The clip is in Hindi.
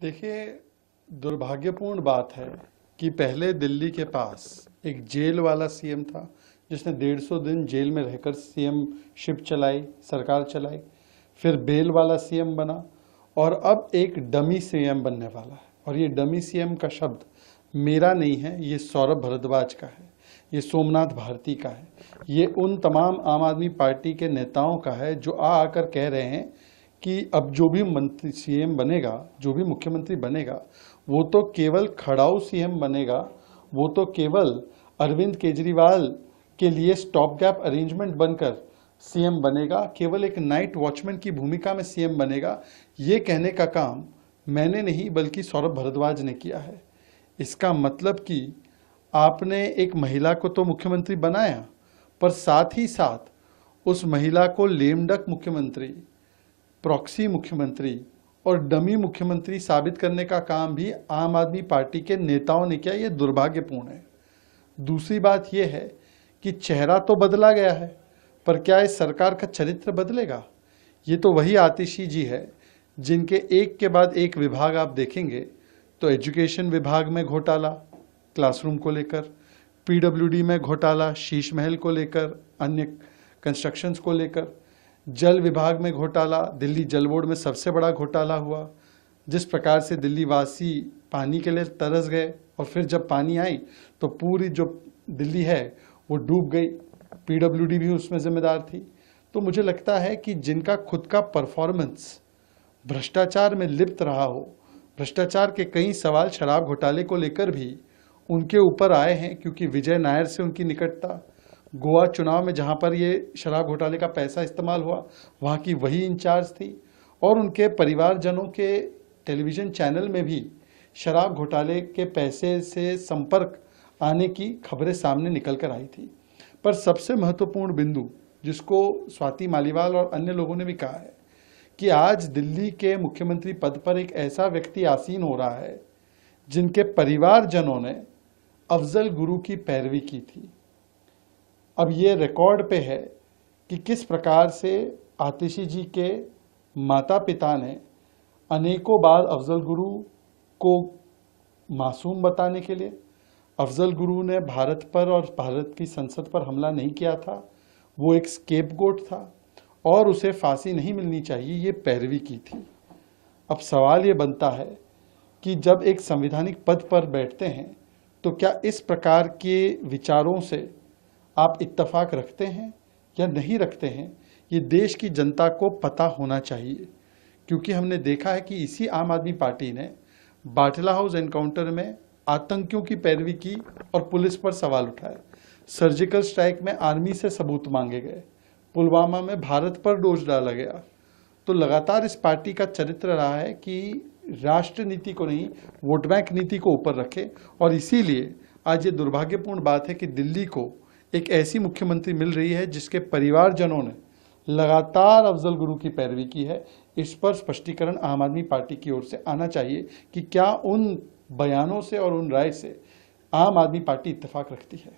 देखिए, दुर्भाग्यपूर्ण बात है कि पहले दिल्ली के पास एक जेल वाला सीएम था जिसने 150 दिन जेल में रहकर सीएम शिप चलाई, सरकार चलाई। फिर बेल वाला सीएम बना और अब एक डमी सीएम बनने वाला है। और ये डमी सीएम का शब्द मेरा नहीं है, ये सौरभ भारद्वाज का है, ये सोमनाथ भारती का है, ये उन तमाम आम आदमी पार्टी के नेताओं का है जो आकर कह रहे हैं कि अब जो भी मंत्री सीएम बनेगा, जो भी मुख्यमंत्री बनेगा, वो तो केवल खड़ाऊ सीएम बनेगा, वो तो केवल अरविंद केजरीवाल के लिए स्टॉप गैप अरेंजमेंट बनकर सीएम बनेगा, केवल एक नाइट वॉचमैन की भूमिका में सीएम बनेगा। ये कहने का काम मैंने नहीं बल्कि सौरभ भारद्वाज ने किया है। इसका मतलब कि आपने एक महिला को तो मुख्यमंत्री बनाया, पर साथ ही साथ उस महिला को लेम डक मुख्यमंत्री, प्रॉक्सी मुख्यमंत्री और डमी मुख्यमंत्री साबित करने का काम भी आम आदमी पार्टी के नेताओं ने किया। ये दुर्भाग्यपूर्ण है। दूसरी बात यह है कि चेहरा तो बदला गया है, पर क्या इस सरकार का चरित्र बदलेगा? ये तो वही आतिशी जी है जिनके एक के बाद एक विभाग आप देखेंगे तो एजुकेशन विभाग में घोटाला क्लासरूम को लेकर, पीडब्ल्यूडी में घोटाला शीश महल को लेकर, अन्य कंस्ट्रक्शंस को लेकर, जल विभाग में घोटाला, दिल्ली जल बोर्ड में सबसे बड़ा घोटाला हुआ। जिस प्रकार से दिल्ली वासी पानी के लिए तरस गए और फिर जब पानी आई तो पूरी जो दिल्ली है वो डूब गई, पीडब्ल्यूडी भी उसमें जिम्मेदार थी। तो मुझे लगता है कि जिनका खुद का परफॉर्मेंस भ्रष्टाचार में लिप्त रहा हो, भ्रष्टाचार के कई सवाल शराब घोटाले को लेकर भी उनके ऊपर आए हैं क्योंकि विजय नायर से उनकी निकटता, गोवा चुनाव में जहां पर ये शराब घोटाले का पैसा इस्तेमाल हुआ वहां की वही इंचार्ज थी, और उनके परिवारजनों के टेलीविज़न चैनल में भी शराब घोटाले के पैसे से संपर्क आने की खबरें सामने निकल कर आई थी। पर सबसे महत्वपूर्ण बिंदु जिसको स्वाति मालीवाल और अन्य लोगों ने भी कहा है कि आज दिल्ली के मुख्यमंत्री पद पर एक ऐसा व्यक्ति आसीन हो रहा है जिनके परिवारजनों ने अफजल गुरु की पैरवी की थी। अब ये रिकॉर्ड पे है कि किस प्रकार से आतिशी जी के माता पिता ने अनेकों बार अफजल गुरु को मासूम बताने के लिए, अफजल गुरु ने भारत पर और भारत की संसद पर हमला नहीं किया था, वो एक स्केपगोट था और उसे फांसी नहीं मिलनी चाहिए, ये पैरवी की थी। अब सवाल ये बनता है कि जब एक संवैधानिक पद पर बैठते हैं तो क्या इस प्रकार के विचारों से आप इत्तेफाक रखते हैं या नहीं रखते हैं, ये देश की जनता को पता होना चाहिए। क्योंकि हमने देखा है कि इसी आम आदमी पार्टी ने बाटला हाउस एनकाउंटर में आतंकियों की पैरवी की और पुलिस पर सवाल उठाए, सर्जिकल स्ट्राइक में आर्मी से सबूत मांगे गए, पुलवामा में भारत पर दोष डाला गया। तो लगातार इस पार्टी का चरित्र रहा है कि राष्ट्र नीति को नहीं, वोट बैंक नीति को ऊपर रखे, और इसीलिए आज ये दुर्भाग्यपूर्ण बात है कि दिल्ली को एक ऐसी मुख्यमंत्री मिल रही है जिसके परिवारजनों ने लगातार अफजल गुरु की पैरवी की है। इस पर स्पष्टीकरण आम आदमी पार्टी की ओर से आना चाहिए कि क्या उन बयानों से और उन राय से आम आदमी पार्टी इत्तेफाक रखती है।